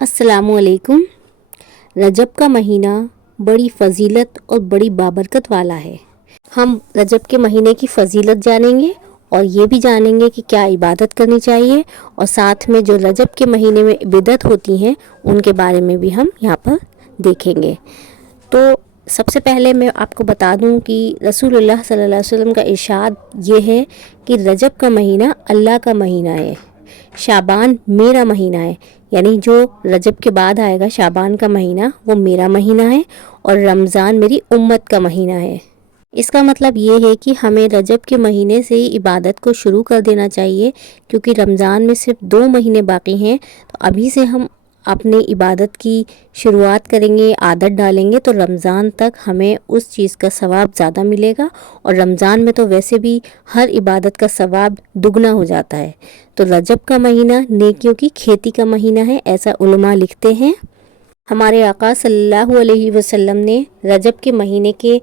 अस्सलामु अलैकुम। रजब का महीना बड़ी फ़जीलत और बड़ी बाबरकत वाला है। हम रजब के महीने की फ़जीलत जानेंगे और ये भी जानेंगे कि क्या इबादत करनी चाहिए, और साथ में जो रजब के महीने में बिदअत होती हैं उनके बारे में भी हम यहाँ पर देखेंगे। तो सबसे पहले मैं आपको बता दूं कि रसूलुल्लाह सल्लल्लाहु अलैहि वसल्लम का इरशाद ये है कि रजब का महीना अल्लाह का महीना है, शाबान मेरा महीना है। यानी जो रजब के बाद आएगा शाबान का महीना वो मेरा महीना है और रमज़ान मेरी उम्मत का महीना है। इसका मतलब ये है कि हमें रजब के महीने से ही इबादत को शुरू कर देना चाहिए, क्योंकि रमज़ान में सिर्फ 2 महीने बाकी हैं। तो अभी से हम अपने इबादत की शुरुआत करेंगे, आदत डालेंगे, तो रमज़ान तक हमें उस चीज़ का सवाब ज़्यादा मिलेगा। और रमज़ान में तो वैसे भी हर इबादत का सवाब दुगना हो जाता है। तो रजब का महीना नेकियों की खेती का महीना है, ऐसा उलमा लिखते हैं। हमारे आका सल्लल्लाहु अलैहि वसल्लम ने रजब के महीने के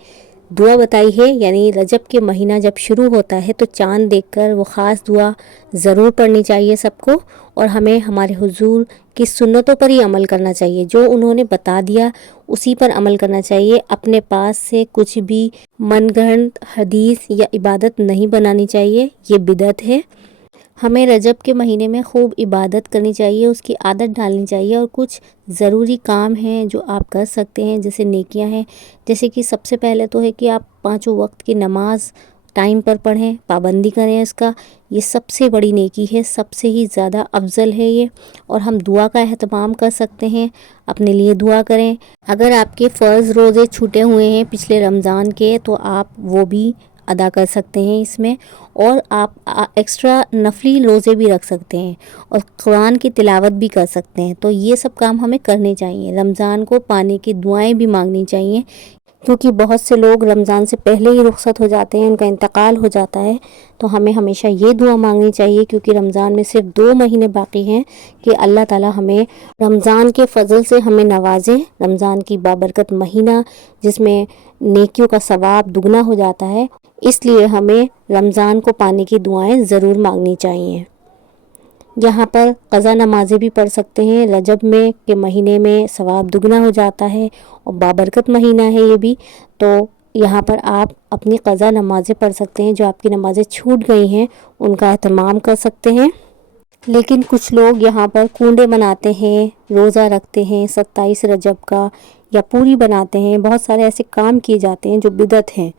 दुआ बताई है। यानी रजब के महीना जब शुरू होता है तो चाँद देखकर वो ख़ास दुआ ज़रूर पढ़नी चाहिए सबको, और हमें हमारे हुजूर की सुन्नतों पर ही अमल करना चाहिए। जो उन्होंने बता दिया उसी पर अमल करना चाहिए। अपने पास से कुछ भी मनगढ़ंत हदीस या इबादत नहीं बनानी चाहिए, ये बिदअत है। हमें रजब के महीने में खूब इबादत करनी चाहिए, उसकी आदत डालनी चाहिए, और कुछ ज़रूरी काम हैं जो आप कर सकते हैं, जैसे नेकियां हैं। जैसे कि सबसे पहले तो है कि आप 5 वक्त की नमाज टाइम पर पढ़ें, पाबंदी करें इसका। ये सबसे बड़ी नेकी है, सबसे ही ज़्यादा अफजल है ये। और हम दुआ का एहतमाम कर सकते हैं, अपने लिए दुआ करें। अगर आपके फ़र्ज़ रोज़े छूटे हुए हैं पिछले रमज़ान के तो आप वो भी अदा कर सकते हैं इसमें, और आप एक्स्ट्रा नफली रोज़े भी रख सकते हैं और कुरान की तिलावत भी कर सकते हैं। तो ये सब काम हमें करने चाहिए। रमज़ान को पाने की दुआएं भी मांगनी चाहिए, क्योंकि बहुत से लोग रमज़ान से पहले ही रुखसत हो जाते हैं, उनका इंतकाल हो जाता है। तो हमें हमेशा ये दुआ मांगनी चाहिए, क्योंकि रमज़ान में सिर्फ 2 महीने बाकी हैं, कि अल्लाह ताला हमें रमज़ान के फ़ज़ल से हमें नवाजे। रमज़ान की बाबरकत महीना जिसमें नेकियों का सवाब दुगना हो जाता है, इसलिए हमें रमज़ान को पाने की दुआएं ज़रूर मांगनी चाहिए। यहाँ पर क़ज़ा नमाज़ें भी पढ़ सकते हैं। रजब में के महीने में सवाब दुगना हो जाता है और बाबरकत महीना है ये भी। तो यहाँ पर आप अपनी क़ज़ा नमाज़ें पढ़ सकते हैं। जो आपकी नमाज़ें छूट गई हैं उनका एहतमाम कर सकते हैं। लेकिन कुछ लोग यहाँ पर कुंडे बनाते हैं, रोज़ा रखते हैं 27 रजब का, या पूरी बनाते हैं। बहुत सारे ऐसे काम किए जाते हैं जो बिदअत हैं,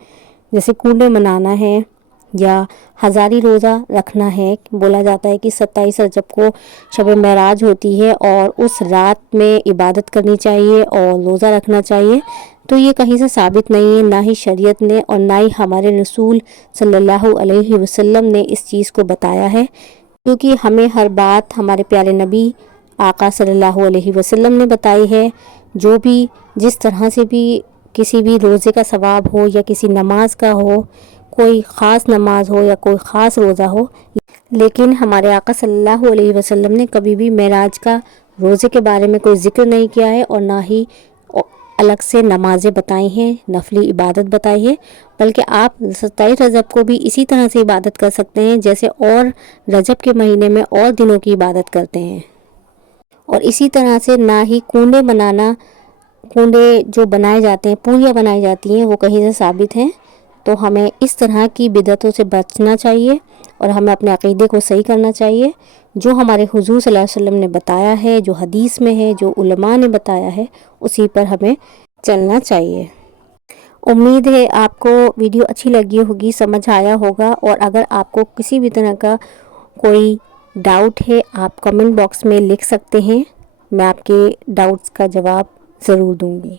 जैसे कुंडे बनाना है या हज़ारी रोज़ा रखना है। बोला जाता है कि 27 रजब को शब मेराज होती है और उस रात में इबादत करनी चाहिए और रोज़ा रखना चाहिए। तो ये कहीं से साबित नहीं है, ना ही शरीयत ने और ना ही हमारे रसूल सल्लल्लाहु अलैहि वसल्लम ने इस चीज़ को बताया है। क्योंकि हमें हर बात हमारे प्यारे नबी आका सल्लल्लाहु अलैहि वसल्लम ने बताई है। जो भी जिस तरह से भी किसी भी रोज़े का सवाब हो या किसी नमाज का हो, कोई ख़ास नमाज हो या कोई ख़ास रोज़ा हो, लेकिन हमारे आका सल्लल्लाहु अलैहि वसल्लम ने कभी भी मेराज का रोज़े के बारे में कोई ज़िक्र नहीं किया है, और ना ही अलग से नमाज़ें बताई हैं, नफली इबादत बताई है। बल्कि आप 27 रजब को भी इसी तरह से इबादत कर सकते हैं जैसे और रजब के महीने में और दिनों की इबादत करते हैं। और इसी तरह से ना ही कुंडे बनाना, कुंडे जो बनाए जाते हैं, पूरियाँ बनाई जाती हैं, वो कहीं से साबित हैं। तो हमें इस तरह की बिदअतों से बचना चाहिए और हमें अपने अक़ीदे को सही करना चाहिए। जो हमारे हुज़ूर सल्लल्लाहु अलैहि वसल्लम ने बताया है, जो हदीस में है, जो उलमा ने बताया है, उसी पर हमें चलना चाहिए। उम्मीद है आपको वीडियो अच्छी लगी होगी, समझ आया होगा। और अगर आपको किसी भी तरह का कोई डाउट है आप कमेंट बॉक्स में लिख सकते हैं, मैं आपके डाउट्स का जवाब ज़रूर दूँगी।